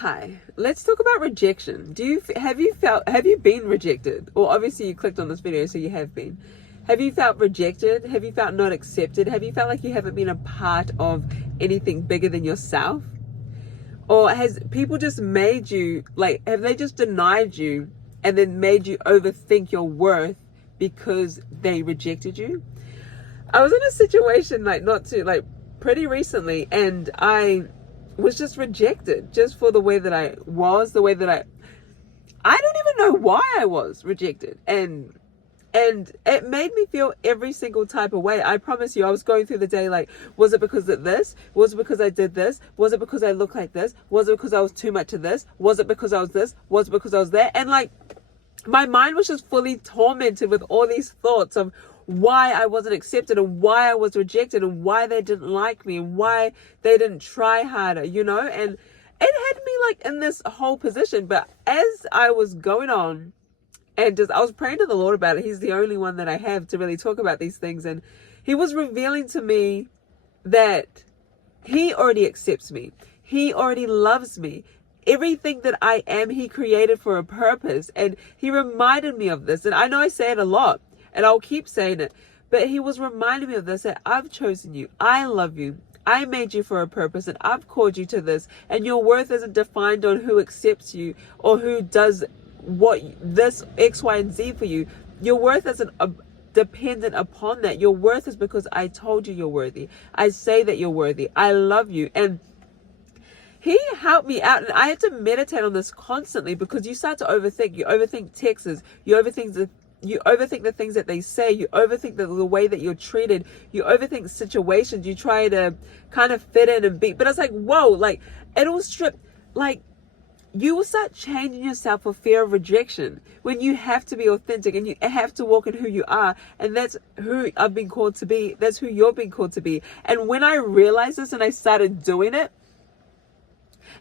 Hi, let's talk about rejection. Have you been rejected? Or obviously you clicked on this video, so you have been. Have you felt rejected? Have you felt not accepted? Have you felt like you haven't been a part of anything bigger than yourself? Or has people just made you, like, have they just denied you and then made you overthink your worth because they rejected you? I was in a situation pretty recently, and I was just rejected just for the way that I was, the way that I don't even know why I was rejected. And it made me feel every single type of way. I promise you, I was going through the day like, was it because of this? Was it because I did this? Was it because I look like this? Was it because I was too much of this? Was it because I was this? Was it because I was that? And like, my mind was just fully tormented with all these thoughts of why I wasn't accepted and why I was rejected and why they didn't like me and why they didn't try harder, you know? And it had me like in this whole position. But as I was going on and I was praying to the Lord about it, He's the only one that I have to really talk about these things. And He was revealing to me that He already accepts me. He already loves me. Everything that I am, He created for a purpose. And He reminded me of this. And I know I say it a lot, and I'll keep saying it, but He was reminding me of this, that I've chosen you. I love you. I made you for a purpose, and I've called you to this. And your worth isn't defined on who accepts you or who does what this X, Y, and Z for you. Your worth isn't dependent upon that. Your worth is because I told you you're worthy. I say that you're worthy. I love you. And He helped me out, and I had to meditate on this constantly, because you start to overthink. You overthink texts. You overthink the things that they say. You overthink the way that you're treated. You overthink situations. You try to kind of fit in and be. But it's like, whoa, like, it'll strip, like, you will start changing yourself for fear of rejection when you have to be authentic and you have to walk in who you are. And that's who I've been called to be. That's who you're being called to be. And when I realized this and I started doing it,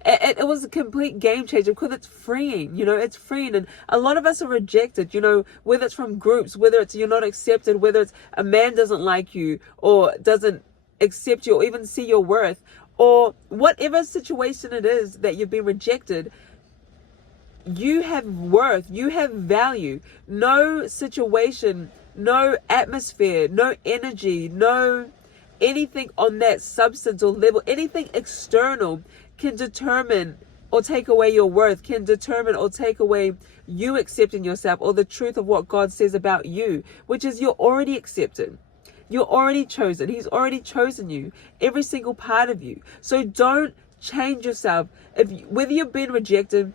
it was a complete game changer, because it's freeing, you know, it's freeing. And a lot of us are rejected, you know, whether it's from groups, whether it's you're not accepted, whether it's a man doesn't like you or doesn't accept you or even see your worth, or whatever situation it is that you've been rejected. You have worth, you have value. No situation, no atmosphere, no energy, no anything on that substance or level, anything external can determine or take away your worth, can determine or take away you accepting yourself or the truth of what God says about you, which is you're already accepted. You're already chosen. He's already chosen you, every single part of you. So don't change yourself. Whether you've been rejected,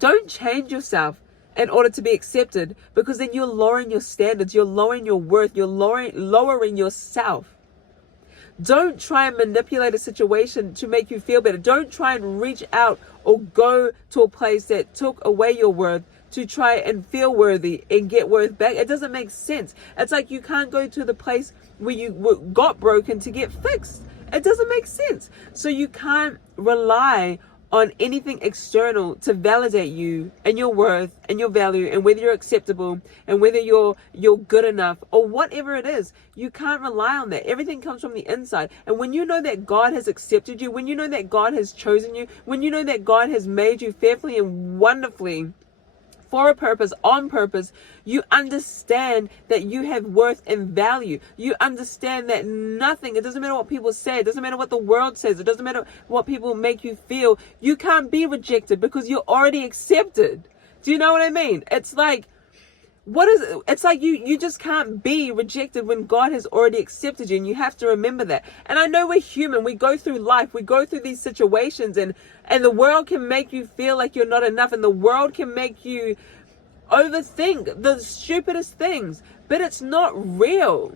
don't change yourself in order to be accepted, because then you're lowering your standards, you're lowering your worth, you're lowering yourself. Don't try and manipulate a situation to make you feel better. Don't try and reach out or go to a place that took away your worth to try and feel worthy and get worth back. It doesn't make sense. It's like you can't go to the place where you got broken to get fixed. It doesn't make sense. So you can't rely on anything external to validate you and your worth and your value and whether you're acceptable and whether you're good enough or whatever it is. You can't rely on that. Everything comes from the inside. And when you know that God has accepted you, when you know that God has chosen you, when you know that God has made you fearfully and wonderfully for a purpose, on purpose, you understand that you have worth and value. You understand that nothing, it doesn't matter what people say, it doesn't matter what the world says, it doesn't matter what people make you feel. You can't be rejected because you're already accepted. Do you know what I mean? It's like, it's like you just can't be rejected when God has already accepted you, and you have to remember that. And I know we're human, we go through life, we go through these situations, and the world can make you feel like you're not enough, and the world can make you overthink the stupidest things, but it's not real.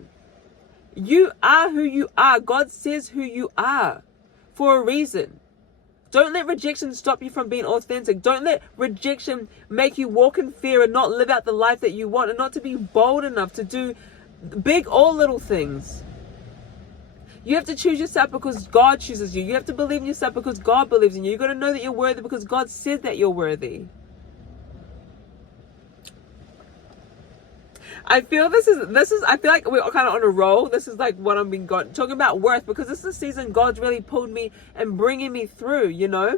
You are who you are. God says who you are for a reason. Don't let rejection stop you from being authentic. Don't let rejection make you walk in fear and not live out the life that you want, and not to be bold enough to do big or little things. You have to choose yourself because God chooses you. You have to believe in yourself because God believes in you. You've got to know that you're worthy because God said that you're worthy. I feel I feel like we're kind of on a roll. This is like what I've been talking about worth, because this is the season God's really pulled me and bringing me through, you know.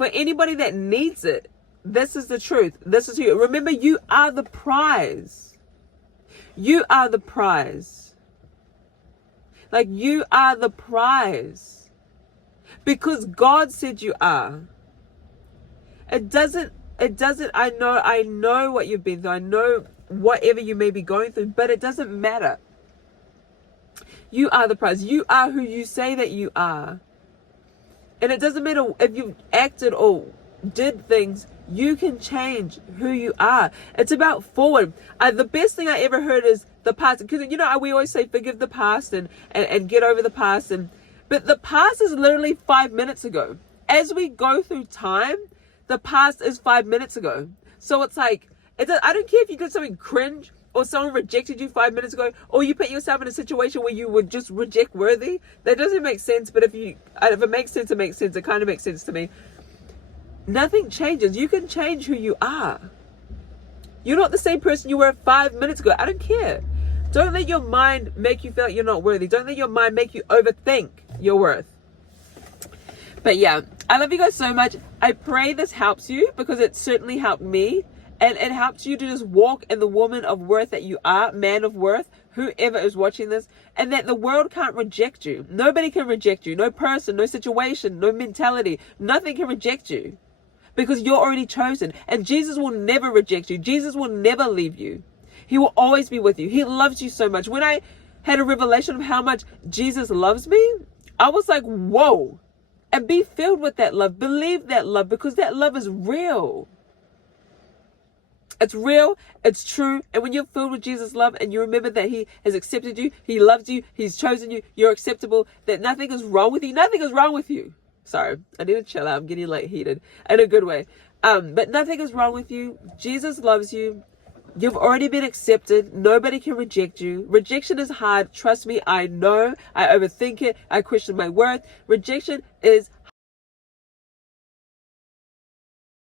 For anybody that needs it, this is the truth. This is you. Remember, you are the prize. You are the prize. Like, you are the prize. Because God said you are. It doesn't, I know what you've been through. I know whatever you may be going through, but it doesn't matter. You are the prize. You are who you say that you are. And it doesn't matter if you've acted or did things, you can change who you are. It's about forward. The best thing I ever heard is the past. Because, we always say forgive the past and get over the past. But the past is literally 5 minutes ago. As we go through time, the past is 5 minutes ago. So it's like, I don't care if you did something cringe or someone rejected you 5 minutes ago, or you put yourself in a situation where you would just reject worthy. That doesn't make sense, but if it makes sense, it makes sense. It kind of makes sense to me. Nothing changes. You can change who you are. You're not the same person you were 5 minutes ago. I don't care. Don't let your mind make you feel like you're not worthy. Don't let your mind make you overthink your worth. But yeah, I love you guys so much. I pray this helps you, because it certainly helped me. And it helps you to just walk in the woman of worth that you are, man of worth, whoever is watching this, and that the world can't reject you. Nobody can reject you. No person, no situation, no mentality. Nothing can reject you, because you're already chosen. And Jesus will never reject you. Jesus will never leave you. He will always be with you. He loves you so much. When I had a revelation of how much Jesus loves me, I was like, whoa. And be filled with that love. Believe that love, because that love is real. It's real, it's true, and when you're filled with Jesus' love and you remember that He has accepted you, He loves you, He's chosen you, you're acceptable, that nothing is wrong with you, nothing is wrong with you. Sorry, I need to chill out, I'm getting lightheaded, in a good way. But nothing is wrong with you. Jesus loves you. You've already been accepted. Nobody can reject you. Rejection is hard. Trust me, I know. I overthink it. I question my worth. Rejection is